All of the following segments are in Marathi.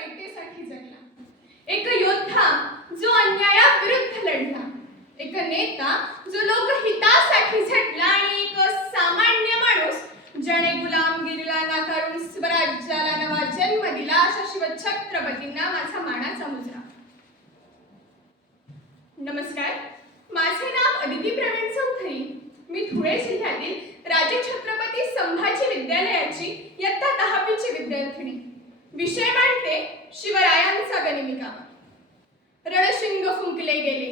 सत्तेसाठी जगला. एक योद्धा जो अन्यायाविरुद्ध लढला. एक नेता जो लोकहितासाठी झटला आणि एक सामान्य माणूस ज्याने गुलामगिरीला नाकारून स्वराज्याला नवा जन्म दिला अशा शिवछत्रपतींना माझा मानाचा मुजरा. नमस्कार. माझे नाव अदिती प्रवीण चौधरी. मी धुळे जिल्ह्यातील राजे छत्रपती विषय मांडते शिवरायांचा गनिमिका रणशिंग फुंकले गेले.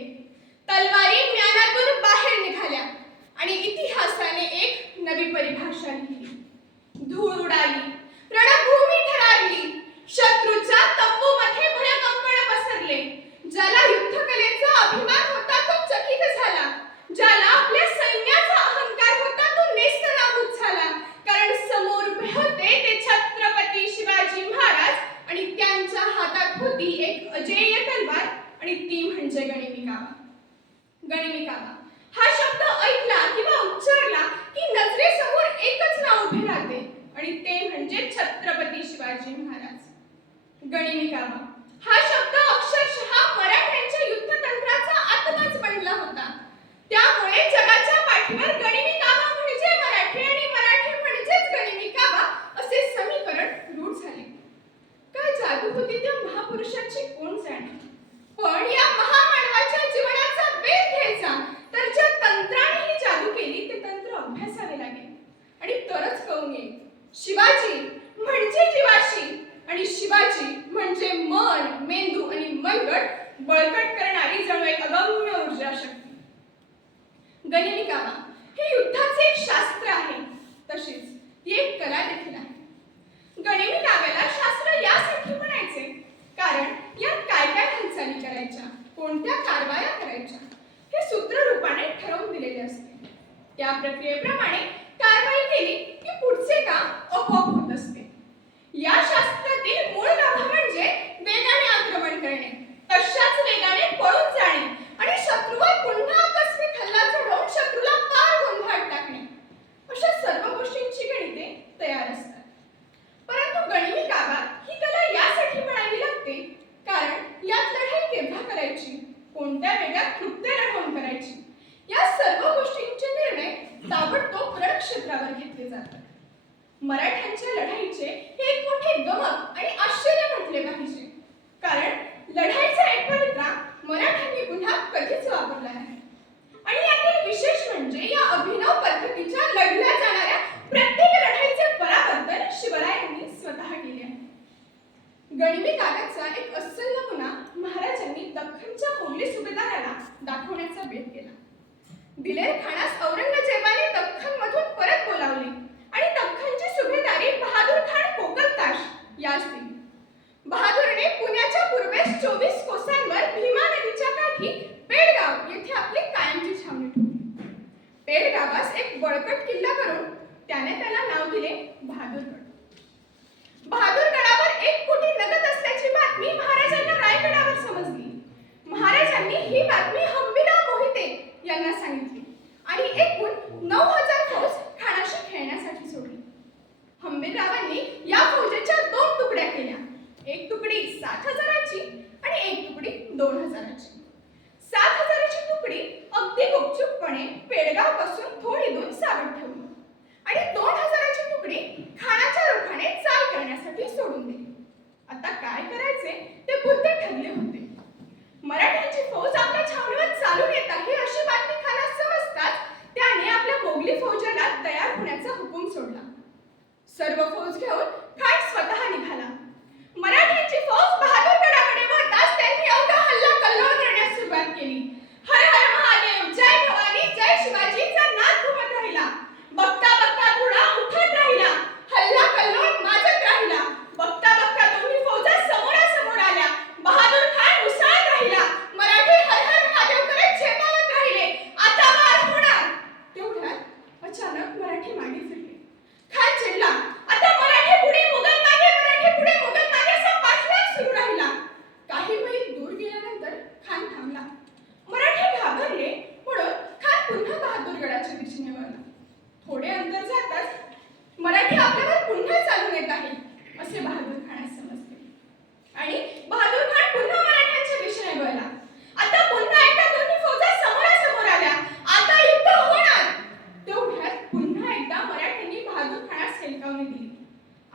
तलवारी ज्ञानातून बाहेर निघाल्या आणि इतिहासाने एक नवी परिभाषा लिहिली. धूळ उडाली रणभूमी ठरारली शत्रूच्या तंबूमध्ये भयकंपन पसरले ज्याला युद्धकलेचा अभिमान होता तो चकित झाला ज्याला आपल्या सैन्याचा अहंकार होता तो नेस्तनाबूत झाला कारण समोर उभे होते ते छत्रपती शिवाजी महाराज आणि त्यांच्या हातात होती एक अजेय तलवार आणि ती म्हणजे गणिमिकावा. गणिमिकावा. हा शब्द ऐकला किंवा उच्चारला की नजरेसमोर एकच नाव उभे राहते आणि ते म्हणजे छत्रपती शिवाजी महाराज. गणिमिकावा. हा शब्द अक्षरशः मराठ्यांच्या युद्धतंत्राचा आत्माच बनला होता. त्यामुळे जगाच्या पाठीवर गणिमिकावा म्हणजे मराठी आणि मराठी म्हणजेच गणिमिकावा असे समीकरण रूढ झाले. काय जादू होती त्या महापुरुषाची? कोण जाणे? म्हणजे जीवाशी आणि शिवाजी म्हणजे मन मेंदू आणि मनगट बळकट करणारी जणू एक अगम्य ऊर्जा शक्ती गणिमिकावा हे युद्धाचे एक शास्त्र आहे. तशीच ती एक कला देखील आहे. गणिमिकाव्याला शास्त्र यासाठी म्हणायचे. कारण यात काय काय हालचाली करायच्या कोणत्या कारवाया करायच्या हे सूत्र रूपाने ठरवून दिलेले असते. त्या प्रक्रियेप्रमाणे कारवाई केली की पुढचे काम आपोआप होत असते. या शास्त्रातील मूळ गाभा म्हणजे वेगाने आक्रमण करणे. तशाच वेगाने पळून जाणे आणि शत्रूवर पुन्हा आकस्मिक हल्ला चढवून शत्रूला पार गोंधळात टाकणे. अशा सर्व गोष्टींची गणिते तयार असतात. परंतु गणिमी कागात ही कला यासाठी म्हणावी लागते कारण यात लढाई केव्हा करायची? कोणत्या वेगात कृत्य लढवून करायची? या सर्व गोष्टींचे निर्णय ताबडतोब रणक्षेत्रावर घेतले जातात. मराठ्यांच्या लढाईचे हे एक मोठे गमक आणि आश्चर्य म्हटले पाहिजे. कारण लढाईचा एक पवित्रा मराठ्यांनी पुन्हा कधीच वापरला नाही. आणि यातील विशेष म्हणजे या अभिनव पद्धतीच्या लढल्या जाणाऱ्या प्रत्येक लढाईचे परावर्तन शिवरायांनी स्वतः केले आहे. गणिमी काव्याचा एक अस्सल नमुना महाराजांनी दख्खनच्या मोगली सुभेदाराला दाखवण्याचा बेत केला. दिलेर खानास औरंगजेबाने दख्खनमधून परत बोलावले आणि दख्खन सुभेदारी बहादूर खान कोकलताश यास दिली बहादूरने पुण्याच्या पूर्वेस चोवीस कोसांवर भीमा नदीच्या काठी पेडगाव येथे आपली कायमची छावणी ठेवली. पेडगावास एक बळकट किल्ला करून त्याने त्याला नाव दिले बहादूरगड. बहादूरगडावर एक कोटी नगद असल्याची बातमी महाराजांना रायगडावर समजली. महाराजांनी ही बातमी हंबीराव मोहिते यांना सांगितली. आणि एकूण नऊ हजार फौज खानाशी खेळण्यासाठी सोडली हंबीररावांनी या फौजेच्या दोन तुकड्या केल्या एक तुकडी सात हजाराची आणि एक तुकडी दोन हजाराची सात हजाराची तुकडी अगदी पणे पेडगावपासून थोडी दूर सावध ठेवली. आणि दोन हजाराची तुकडी खानाच्या रोखाने चाल करण्यासाठी सोडून दिली. आता काय करायचे ते पुरते ठरले होते. मराठ्यांची फौज आपल्या छावणीवर चालून येत आहे अशी बातमी खाना समजताच त्याने आपल्या मोगली फौजाला तयार होण्याचा हुकूम सोडला. सर्व फौज घेऊन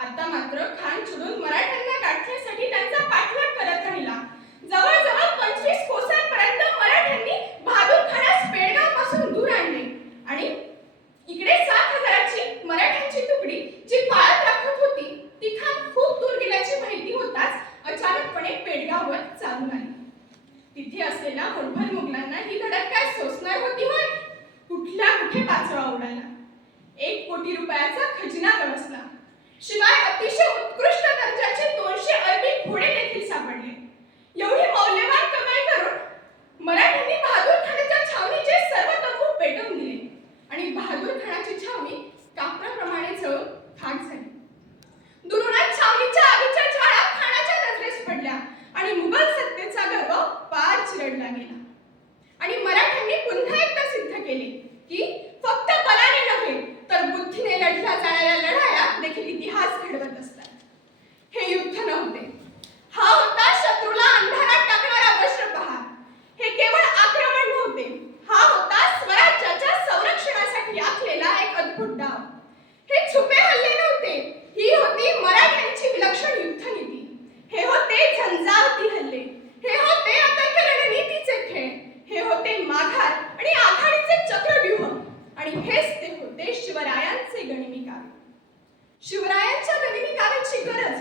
आता मात्र खान चिडून मराठ्यांना गाठण्यासाठी त्यांचा पाठलाग करत राहिला. जवळजवळ पंचवीस कोसांपर्यंत मराठ्यांनी बहादूर खानास बेळगावपासून दूर आणले. आणि इकडे सात हजाराची मराठ्यांची तुकडी जी पाळत राखत होती ती खान खूप दूर गेल्याची माहिती होताच अचानकपणे पेडगावर चालू आली. तिथे असलेल्या मोठभर मुघलांना ही धडक काय सोसणार होती होय? कुठला कुठे पाचवा उडाला? एक कोटी रुपयाचा खजिना बसला शिवाय अतिशय उत्कृष्ट दर्जाचे दोनशे अरबी घोडे देखील सापडले. हे छुपे हल्ले नव्हते. ही होती मराठ्यांची विलक्षण युद्धनीती. हे होते झंझावती हल्ले. हे होते अतर्क रणनीतीचे खेळ. हे होते माघार आणि आघाडीचे चक्रव्यूह. आणि हेच ते होते शिवरायांचे गणिमी काव्य. शिवरायांच्या गणिमी काव्याची गरज